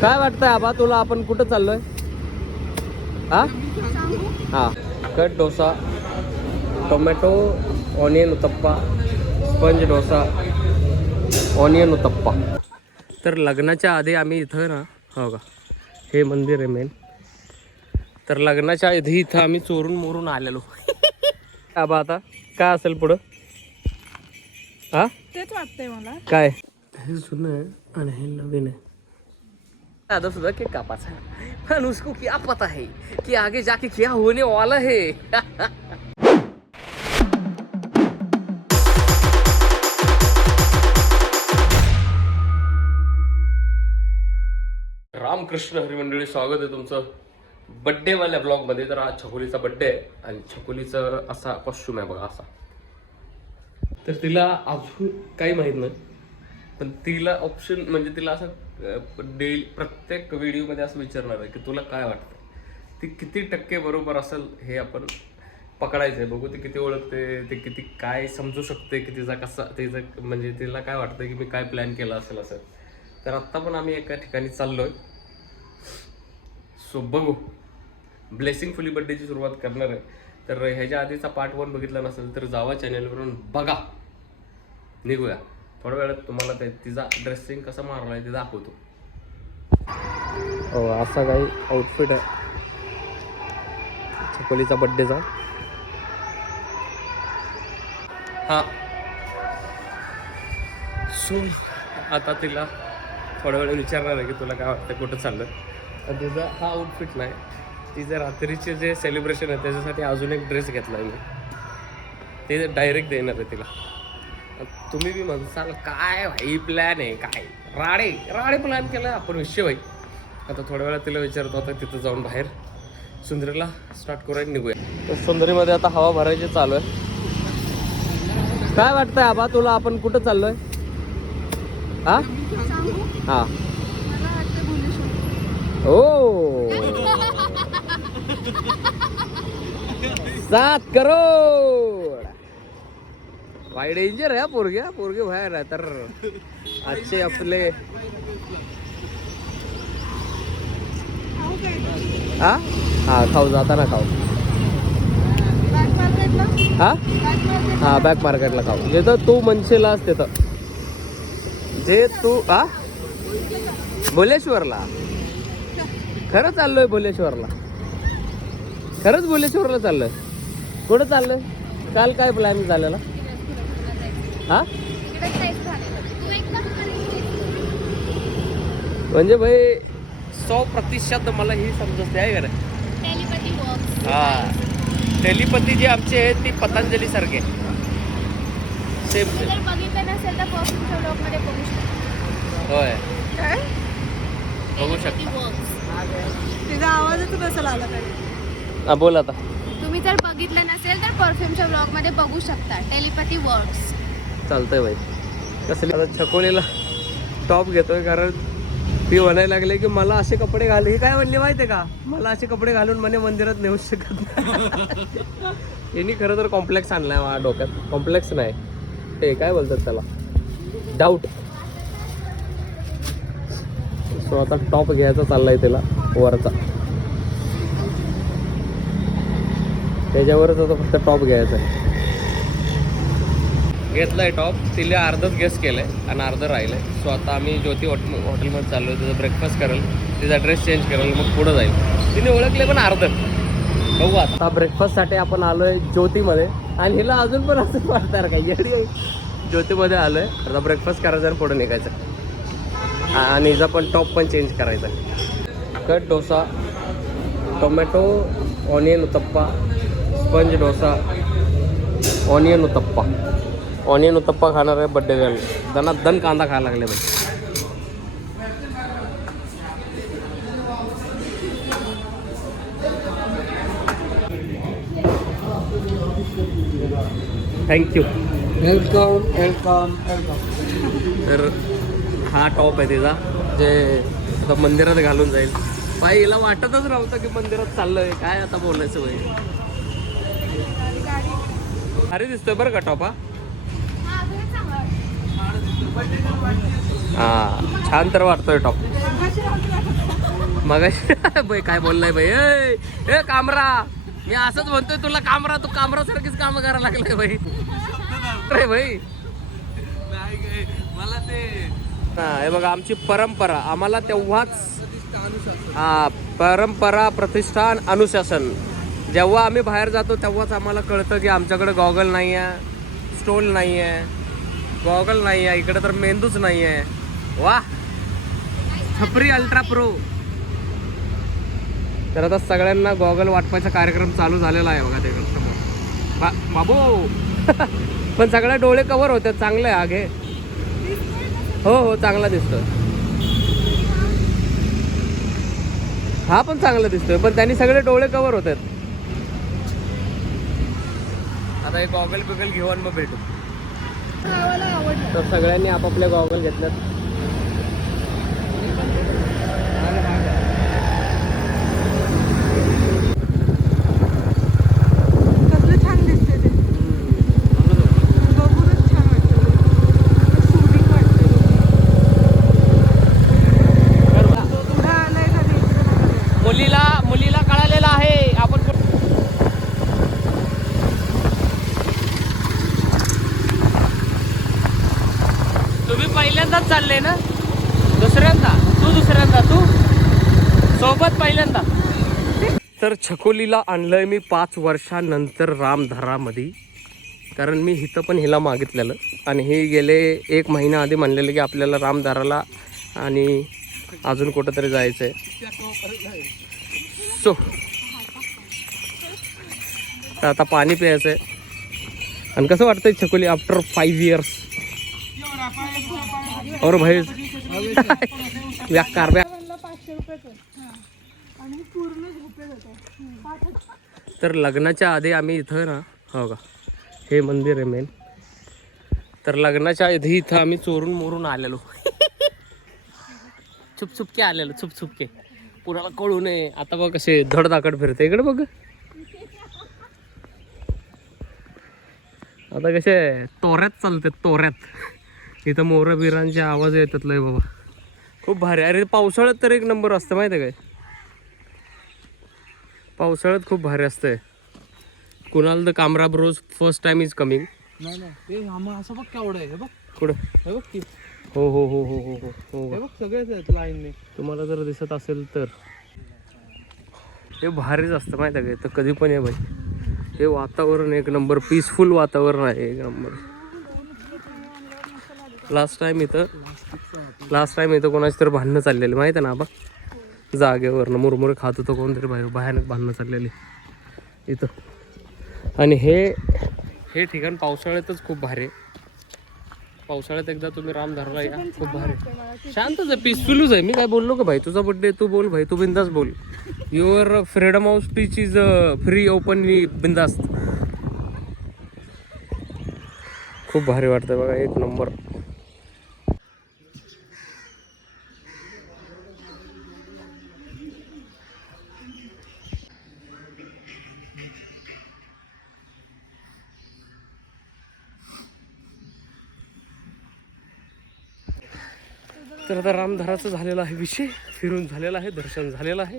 काय वाटतंय आबा तुला आपण कुठं चाललोय? हा? हा. Cut dosa tomato onion uttappa sponge dosa onion uttappa. तर लग्नाच्या आधी आम्ही इथं ना हो का हे मंदिर आहे मेन तर लग्नाच्या आधी इथं आम्ही चोरून मोरून आलेलो. आबा आता काय असेल पुढं? हा? तेच वाटतंय मला. काय? हे जुनं आहे आणि हे नवीन आहे. दादा सुधा के कापाचा है। उसको क्या पता है कि आगे जाके क्या होने वाला है। रामकृष्ण हरिमंडळी स्वागत आहे तुमचं बड्डेवाल्या ब्लॉगमध्ये ब्लॉगमध्ये. तर आज छकोलीचा बड्डे आहे आणि छकोलीचं असा कॉस्ट्युम आहे बघा असा. तर तिला अजून काही माहीत नाही पण तिला ऑप्शन म्हणजे तिला असं डेली प्रत्येक व्हिडिओमध्ये असं विचारणार आहे की तुला काय वाटतं ती किती टक्के बरोबर असेल हे आपण पकडायचं आहे बघू ते किती ओळखते ते किती काय समजू शकते की तिचा कसा तिचं म्हणजे तिला काय वाटतं की मी काय प्लॅन केला असेल असं. तर आत्ता पण आम्ही एका ठिकाणी चाललो आहे सो बघू ब्लेसिंग फुली बड्डेची सुरुवात करणार आहे. तर ह्याच्या आधीचा पार्ट वन बघितला नसेल तर जावा चॅनलवरून बघा. निघूया. थोड्या वेळात तुम्हाला ते तिचा ड्रेसिंग कसं मारला आहे ते दाखवतो. हो असा काही आउटफिट आहे. छकोलीचा बड्डेचा हा. सो आता तिला थोड्या वेळ विचारणार आहे की तुला काय वाटतं कुठं चाललं? तिचा हा आउटफिट नाही. तिचं रात्रीचे जे सेलिब्रेशन आहे त्याच्यासाठी अजून एक ड्रेस घेतला आहे मी. ते डायरेक्ट देणार आहे तिला. तुम्ही बी म्हणसाल काय भाई प्लॅन आहे काय? राडे राडे प्लॅन केला आपण विषय भाई आता थोड्या वेळा तिला विचारतो आता तिथं जाऊन बाहेर सुंदरीला स्टार्ट आणि निघूया. तर सुंदरीमध्ये आता हवा भरायची चालू आहे. काय वाटतंय आबा तुला? आपण कुठं चाललोय? हा? हा. ओ. सात करोड. भाई डेंजर आहे पोरग्या पोरगे? हा पोरगे बाहेर आहे तर आजचे आपले हा? हा खाऊ जाताना खाऊ हा? मार्केट हा बॅक मार्केटला खाऊ जिथं तू असते तर जे तू हा? भोलेश्वरला खरं चाललोय भुलेश्वरला खरंच भुलेश्वरला चाललोय। कुठं चाललोय? काल काय प्लॅन झालेला? हा? म्हणजे भाई सौ प्रतिशत मला ही समजते आहे का हा. टेलिपती जी आमची आहे ती पतंजली सारखे सेम जर बघितलं नसेल तर परफ्यूमच्या ब्लॉगमध्ये बघू शकता. होय. काय? बघू शकता. वर्क्स तिचा आवाजच आला तरी हा बोल आता. तुम्ही जर बघितलं नसेल तर परफ्यूमच्या ब्लॉगमध्ये बघू शकता. टेलिपॅथी वर्क्स चालतंय भाई. कसं आता छकोलीला टॉप घेतोय कारण ती म्हणायला लागले की मला असे कपडे घाल हे काय म्हणले माहिती का? मला असे कपडे घालून म्हणे मंदिरात नेऊ शकत नाही. यांनी खरं तर कॉम्प्लेक्स आणलाय माझ्या डोक्यात. कॉम्प्लेक्स नाही. ते काय बोलतात त्याला? डाऊट सो आता टॉप घ्यायचा चाललाय त्याला वरचा. त्याच्यावरच आता फक्त टॉप घ्यायचा आहे घेतलाय टॉप तिला अर्धच गेस केलंय आणि अर्ध राहिलंय. सो आता आम्ही ज्योती हॉटेल हॉटेलमध्ये चाललोय. तिचा ब्रेकफास्ट करेल. तिचा ड्रेस चेंज करेल. मग पुढं जाईल. तिने ओळखले पण अर्ध. बघू आता. ब्रेकफास्टसाठी आपण आलोय ज्योतीमध्ये. आणि हिला अजून पण असं वाटणार काय येडी आहे. ज्योतीमध्ये आलोय. आता ब्रेकफास्ट करायचं आणि पुढे निघायचं. आणि हिचा पण टॉप पण चेंज करायचा. Cut dosa tomato onion uttappa sponge dosa onion uttappa. Onion uttappa खाणार आहे बड्डे गर्ल दना दन कांदा खायला लागले भाई थँक्यू वेलकम वेलकम वेलकम तर हा टॉप आहे तिचा जे आता मंदिरात घालून जाईल. बाई हिला वाटतच नव्हतं की मंदिरात चाललंय. काय आता बोलायचं बाई? अरे दिसतोय बरं का टॉप हा? हा छान तर वाटतोय टॉप मग काय बोललाय बाई? ए कामरा! मी असंच म्हणतोय तुला कामरा तू कामरा सारखीच काम करायला लागलाय बाई. रे बाई. मला ते हा, हे बघा आमची परंपरा. आम्हाला तेव्हाच हा परंपरा प्रतिष्ठान अनुशासन. जेव्हा आम्ही बाहेर जातो तेव्हाच आम्हाला कळतं की आमच्याकडे गॉगल नाही आहे स्टोल नाही आहे गॉगल नाही आहे इकडे तर मेंदूच नाही आहे. वा. छपरी अल्ट्रा प्रो तर आता सगळ्यांना गॉगल वाटपाचा कार्यक्रम चालू झालेला आहे बघा तिकडे बाबू. पण सगळे डोळे कवर होते चांगले आहे आगे हो हो चांगला दिसतोय. हा पण चांगला दिसतोय पण त्यांनी सगळे डोळे कवर होतात. आता एक गॉगल बिगल घेऊन मग भेटू. तर सगळ्यांनी आपापले गॉगल घेतल्यात कसलं छान दिसते ते बघूनच छान वाटतं शूटिंग वाटतं पुढं आलंय का ते इकडे बघा. मुलीला मुलीला कळालेलं आहे आपण कुठं- तुम्ही पहिल्यांदाच चालले ना? दुसऱ्यांदा. तू दुसऱ्यांदा तू? सोबत पहिल्यांदा. तर छकोलीला आणलंय मी पाच वर्षानंतर रामधारामध्ये. कारण मी इथं पण हिला मागितलेलं. आणि हे गेले एक महिना आधी म्हणलेलं की आपल्याला रामधाराला आणि अजून कुठंतरी जायचं आहे सो तर आता पाणी प्यायचं आहे आणि कसं वाटतंय छकोली आफ्टर फाईव्ह इयर्स और भाई व्याकार तर लग्नाच्या आधी आम्ही इथं ना हो का हे मंदिर आहे मेन तर लग्नाच्या आधी इथं आम्ही चोरून मोरून आलेलो. चुपचुपके आलेलो चुपचुपके. पुराला कळू नये. आता बघ कसे धडधाकड फिरते. इकडे बघ. आता कसे तोऱ्यात चालते तोऱ्यात. इथं मोर बिरांचे आवाज येतात लय बाबा. खूप भारी. अरे पावसाळ्यात तर एक नंबर असतं माहिती आहे काय? पावसाळ्यात खूप भारी असतंय. Kunal the Kamra bros first time is coming नाही नाही. ते आम्हा असं बघ केवढं आहे. हे बघ. कुठं? हे बघ की. हो हो हो हो हो हो हो. हे बघ सगळेच आहेत लाईनने तुम्हाला जर दिसत असेल तर. हे भारीच असतं माहिती आहे का तर कधी पण आहे भाई हे वातावरण एक नंबर पीसफुल वातावरण आहे एक नंबर लास्ट टाइम इथं लास्ट टाइम इथं कोणाची तर भांडणं चाललेली माहिती आहे ना आबा? जागेवरनं मुरमुरे खात होतं कोणतरी बाहेर भयानक भांडणं चाललेली. इथं. आणि हे हे ठिकाण पावसाळ्यातच खूप भारी आहे. पावसाळ्यात एकदा तुम्ही रामधारला या खूप भारी. शांतच आहे पीसफुलच आहे. मी काय बोललो का भाई? तुझा बड्डे तू बोल भाई तू बिंदास बोल. Your freedom of speech is free open बिंदास. खूप भारी वाटतं बघा एक नंबर. तर आता रामधाराचं झालेलं आहे विषय. फिरून झालेला आहे दर्शन झालेलं आहे.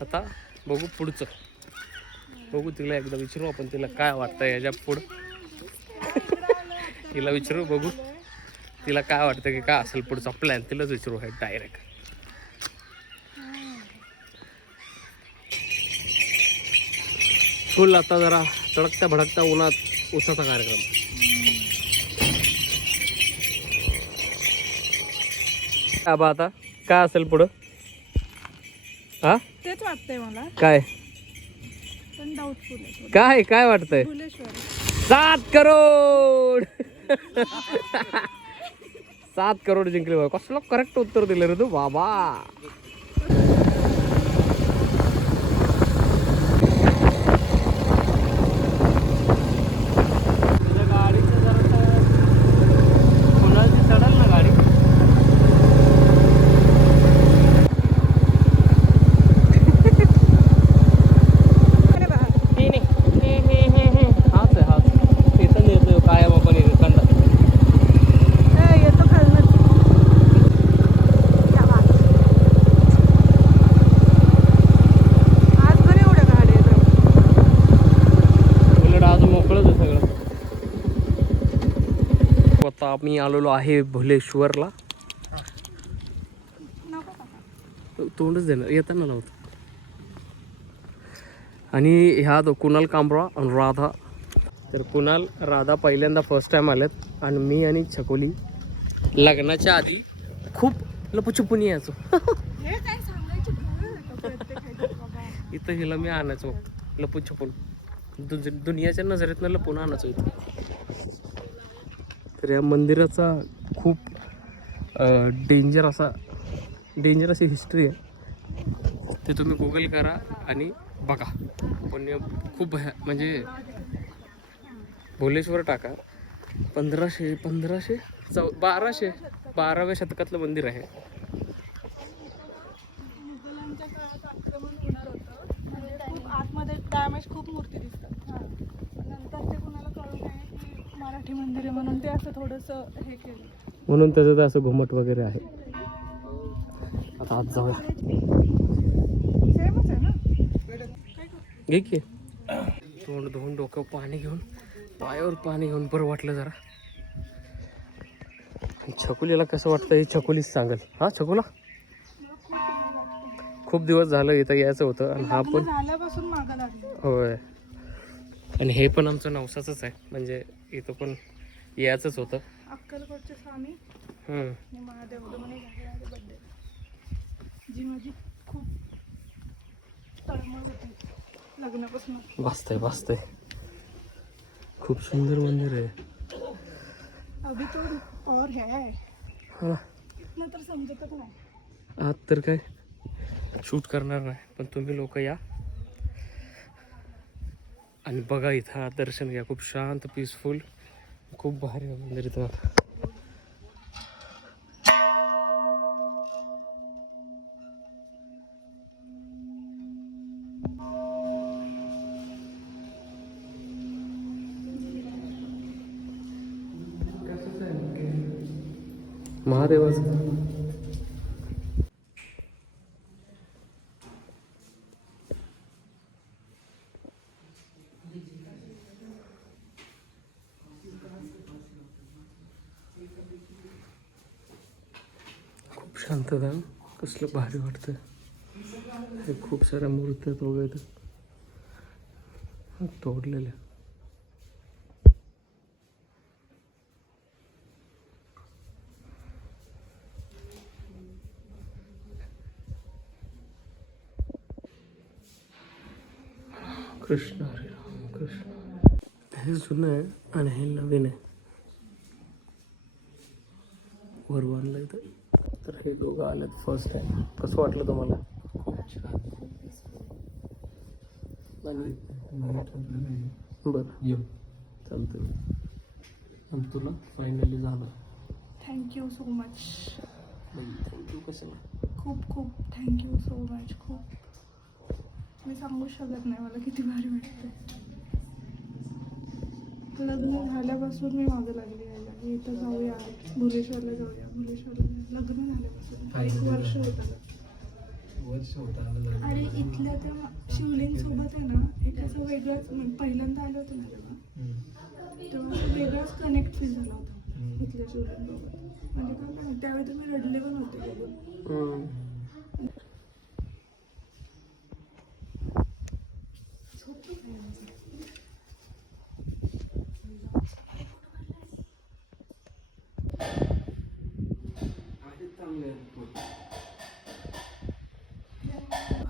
आता बघू पुढचं. बघू तिला एकदा विचारू आपण तिला काय वाटतं याच्या पुढं. तिला विचारू बघू. तिला काय वाटतं की काय असेल पुढचा प्लॅन तिलाच विचारू आहे डायरेक्ट फुल आता जरा तडकत्या भडकत्या उन्हात उसाचा कार्यक्रम. आबा आता काय असेल पुढं? हा तेच वाटतंय मला. काय? पण डाऊटफुल आहे काय काय वाटतंय? सात करोड! सात करोड जिंकले बा कसलं करेक्ट उत्तर दिलं रे तू? बाबा चढल ना गाडी अरे बा हाच आहे हाच इथं येतो काय बाबा कंड ए, येतो खालनं या बा. आता आम्ही आलेलो आहे भुलेश्वरला. तोंडच देणार येताना नव्हतं आणि ह्या कुणाल कांबरा आणि राधा. तर कुणाल राधा पहिल्यांदा फर्स्ट टाइम आलेत आणि मी आणि छकोली लग्नाच्या आधी खूप लपूछुपून यायचो. इथं हिला मी आणायचो लपून छपून दु- दुनियाच्या नजरेतनं लपून आणायचो इथं. तर या मंदिराचा खूप डेंजर असा डेंजर अशी हिस्ट्री आहे. ते तुम्ही गुगल करा आणि बघा. पण खूप भया म्हणजे भुलेश्वर टाका. पंधराशे पंधराशे चौ बाराशे बाराव्या शतकातलं मंदिर आहे. खूप आतमध्ये डॅमेज खूप मूर्ती दिसतात नंतर ते कुणाला कळू नये की मराठी मंदिर आहे म्हणून ते असं थोडंसं हे केलं. म्हणून असं घुमट वगैरे आहे. आता आज सेमच आहे ना? घे की. तोंड धुवून डोकं पाणी घेऊन पायावर पाणी घेऊन बरं वाटलं जरा. छकुलीला कसं वाटतं हे छकुलीच सांगेल. हा छकुला? खूप दिवस झालं इथं यायचं होतं आणि हा पण झाल्यापासून मागं लागली. होय. आणि हे पण आमचं नवसाचंच आहे. म्हणजे इथं पण यायचंच होतं. अक्कलकोटचे स्वामी. महादेव जी माझी खूप तळमळ होती लग्नापासून. भासतंय भासतंय खूप सुंदर मंदिर आहे. अभी तो और है. हा. तर समजतच नाही. आत तर काय? शूट करणार नाही पण तुम्ही लोक या. आणि बघा इथं हा दर्शन घ्या. खूप शांत पीसफुल खूप भारी आहे मंदिर इथं महादेवाचं खूप शांतता कसलं भारी वाटतं. हे खूप साऱ्या मूर्त्या आहेत वगैरे तोडलेल्या कृष्ण हरे राम कृष्ण हे जुनं आहे आणि हे नवीन आहे. वरू आणलं इथं तर हे दोघं आलेत फर्स्ट टाइम कसं वाटलं तुम्हाला? खूप छान बरं. येऊ चालतं तुला फायनली झालं. थँक्यू सो मच थँक्यू कशाला? खूप खूप थँक्यू सो मच खूप. मी सांगू शकत नाही मला किती भारी वाटतं लग्न झाल्यापासून मी मागं लागली यायला की इथं जाऊया. भुलेश्वरला जाऊया भुलेश्वरला. लग्न झाल्यापासून एक वर्ष होत. आलं आणि इथल्या त्या शिवलिंग सोबत आहे ना एक असं वेगळंच म्हणजे पहिल्यांदा आलं होतं ना तेव्हा. तेव्हा असं वेगळाच कनेक्ट फील झाला होता इथल्या शिवलिंग सोबत म्हणजे काय त्यावेळी तुम्ही रडले पण होते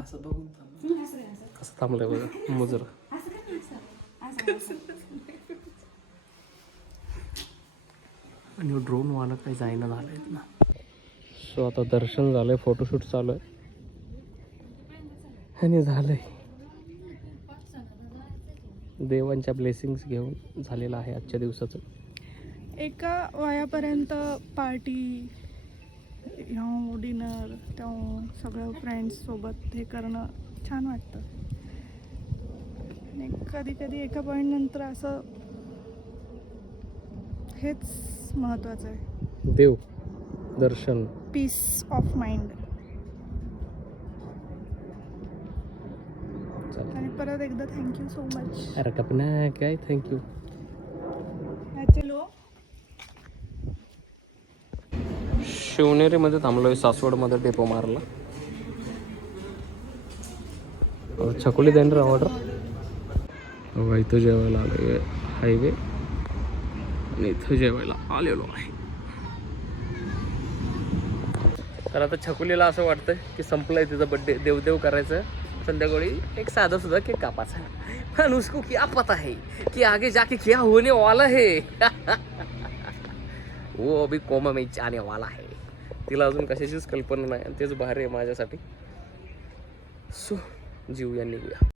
असं बघून कसं थांबलंय बघा मुजर. आणि ड्रोन वाला काही जायना झालंय ना. सो आता दर्शन झालंय फोटोशूट चालू आहे. आणि झालंय. देवांच्या ब्लेसिंग्स घेऊन झालेलं आहे आजच्या दिवसाचं. एका वयापर्यंत पार्टी डिनर त्या सगळं फ्रेंड्स सोबत हे करणं छान वाटतं. आणि कधी कधी एका पॉईंट नंतर असं हेच महत्त्वाचं आहे. देव दर्शन. पीस ऑफ माइंड आणि परत एकदा थँक्यू सो मच अरे कपना काय थँक्यू शिवनेरीमध्ये थांबलोय सासवडमध्ये डेपो मारला. छकोली छकुली देईन रे ऑर्डर बघा इथं जेवायला आलो हायवे आणि इथं जेवायला आलेलो आहे. तर आता छकुलीला असं वाटतं की संपलंय तिचा बड्डे देवदेव करायचं. संध्याकाळी एक साधा सुद्धा केक कापाचा पण उसको क्या पता है कि आगे जाके क्या होने वाला है? वो अभी कोमा में जाने वाला है. तिला अजून कशाचीच कल्पना नाही आणि तेच भारी आहे माझ्यासाठी. सो जीव या निघूया.